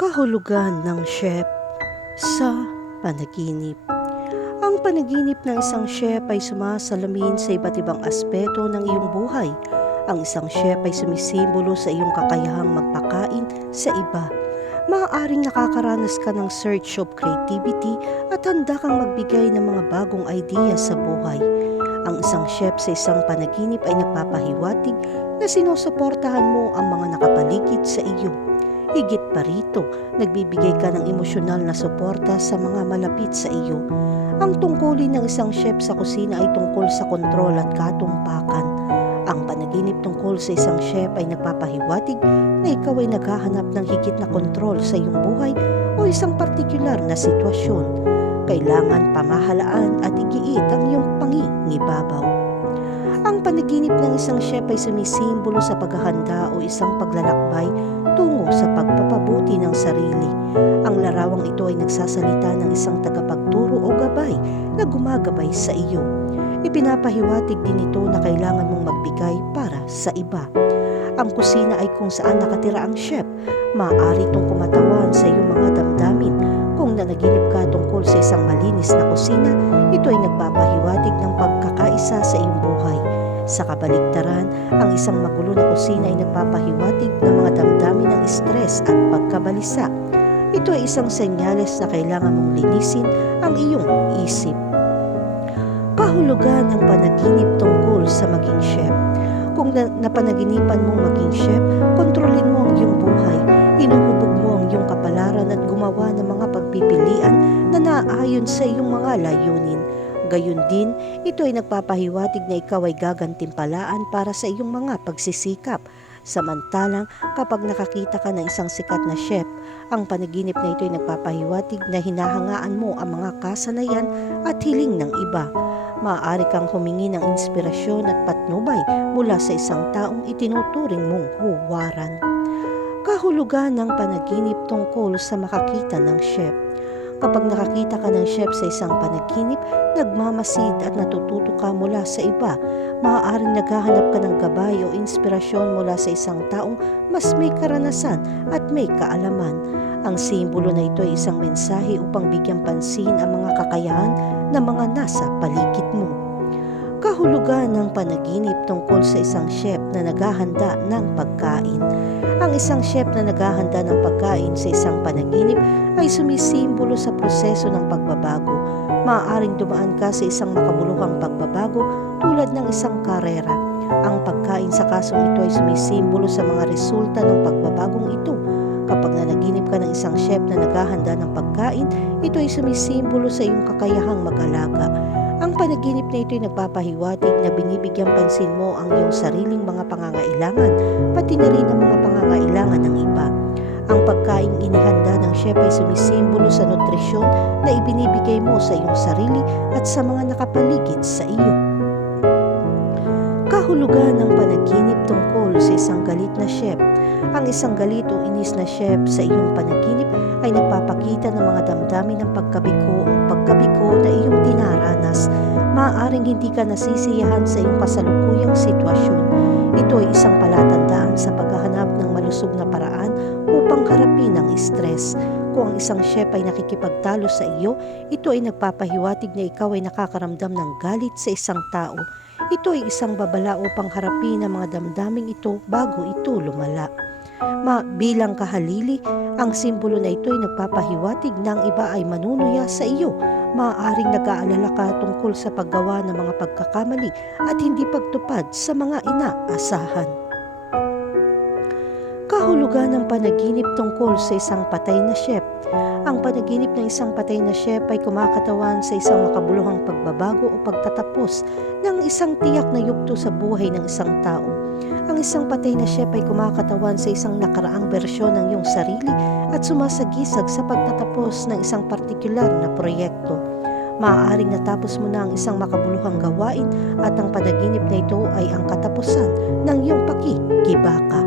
Kahulugan ng chef sa panaginip. Ang panaginip ng isang chef ay sumasalamin sa iba't ibang aspeto ng iyong buhay. Ang isang chef ay sumisimbolo sa iyong kakayahang magpakain sa iba. Maaaring nakakaranas ka ng surge of creativity at handa kang magbigay ng mga bagong idea sa buhay. Ang isang chef sa isang panaginip ay nagpapahiwatig na sinusuportahan mo ang mga nakapaligid sa iyo. Higit pa rito, nagbibigay ka ng emosyonal na suporta sa mga malapit sa iyo. Ang tungkulin ng isang chef sa kusina ay tungkol sa kontrol at katumpakan. Ang panaginip tungkol sa isang chef ay nagpapahiwatig na ikaw ay naghahanap ng higit na kontrol sa iyong buhay o isang partikular na sitwasyon. Kailangan pamahalaan at igiit ang iyong pangingibabaw. Ang panaginip ng isang chef ay sumisimbolo sa paghahanda o isang paglalakbay tungo sa pagpapabuti ng sarili. Ang larawang ito ay nagsasalita ng isang tagapagturo o gabay na gumagabay sa iyo. Ipinapahiwatig din ito na kailangan mong magbigay para sa iba. Ang kusina ay kung saan nakatira ang chef. Maaari itong kumatawan sa iyong mga damdamin. Kung nanaginip ka tungkol sa isang malinis na kusina, ito ay nagpapahiwatig ng pagkakaisa sa iyong buhay. Sa kabaligtaran, ang isang magulo na kusina ay nagpapahiwatig ng mga damdamin ng stress at pagkabalisa. Ito ay isang senyales na kailangan mong linisin ang iyong isip. Kahulugan ng panaginip tungkol sa maging chef. Kung napanaginipan mong maging chef, kontrolin mo ang iyong buhay. Inuhubog mo ang iyong kapalaran at gumawa ng mga pagpipilian na naaayon sa iyong mga layunin. Gayun din, ito ay nagpapahiwatig na ikaw ay gagantimpalaan para sa iyong mga pagsisikap. Samantalang kapag nakakita ka ng isang sikat na chef, ang panaginip na ito ay nagpapahiwatig na hinahangaan mo ang mga kasanayan at hiling ng iba. Maaari kang humingi ng inspirasyon at patnubay mula sa isang taong itinuturing mong huwaran. Kahulugan ng panaginip tungkol sa makakita ng chef. Kapag nakakita ka ng chef sa isang panaginip, nagmamasid at natututo ka mula sa iba. Maaaring naghahanap ka ng gabay o inspirasyon mula sa isang taong mas may karanasan at may kaalaman. Ang simbolo na ito ay isang mensahe upang bigyang pansin ang mga kakayahan ng mga nasa paligid mo. Kahulugan ng panaginip tungkol sa isang chef na naghahanda ng pagkain. Ang isang chef na naghahanda ng pagkain sa isang panaginip ay sumisimbolo sa proseso ng pagbabago. Maaaring dumaan ka sa isang makabuluhang pagbabago tulad ng isang karera. Ang pagkain sa kasong ito ay sumisimbolo sa mga resulta ng pagbabagong ito. Kapag nanaginip ka ng isang chef na naghahanda ng pagkain, ito ay sumisimbolo sa iyong kakayahang mag-alaga. Ang panaginip na ito ay nagpapahiwatig na binibigyang pansin mo ang iyong sariling mga pangangailangan, pati na rin ang mga pangangailangan ng iba. Ang pagkaing inihanda ng chef ay sumisimbolo sa nutrisyon na ibinibigay mo sa iyong sarili at sa mga nakapaligid sa iyo. Kahulugan ng panaginip tungkol sa isang galit na chef. Ang isang galit o inis na chef sa iyong panaginip ay nagpapakita ng mga damdamin ng pagkabiko na iyong dinaranas. Maaaring hindi ka nasisiyahan sa iyong kasalukuyang sitwasyon. Ito ay isang palatandaan sa paghahanap ng malusog na paraan upang harapin ang stress. Kung ang isang chef ay nakikipagtalo sa iyo, ito ay nagpapahiwatig na ikaw ay nakakaramdam ng galit sa isang tao. Ito ay isang babala upang harapin ang mga damdaming ito bago ito lumala. Bilang kahalili, ang simbolo na ito ay nagpapahiwatig na ang iba ay manunuya sa iyo. Maaaring nag-aalala ka tungkol sa paggawa ng mga pagkakamali at hindi pagtupad sa mga inaasahan. Kahulugan ng panaginip tungkol sa isang patay na chef. Ang panaginip ng isang patay na chef ay kumakatawan sa isang makabuluhang pagbabago o pagtatapos ng isang tiyak na yugto sa buhay ng isang tao. Ang isang patay na chef ay kumakatawan sa isang nakaraang bersyon ng iyong sarili at sumasagisag sa pagtatapos ng isang partikular na proyekto. Maaaring natapos mo na ang isang makabuluhang gawain at ang panaginip na ito ay ang katapusan ng iyong pakikibaka.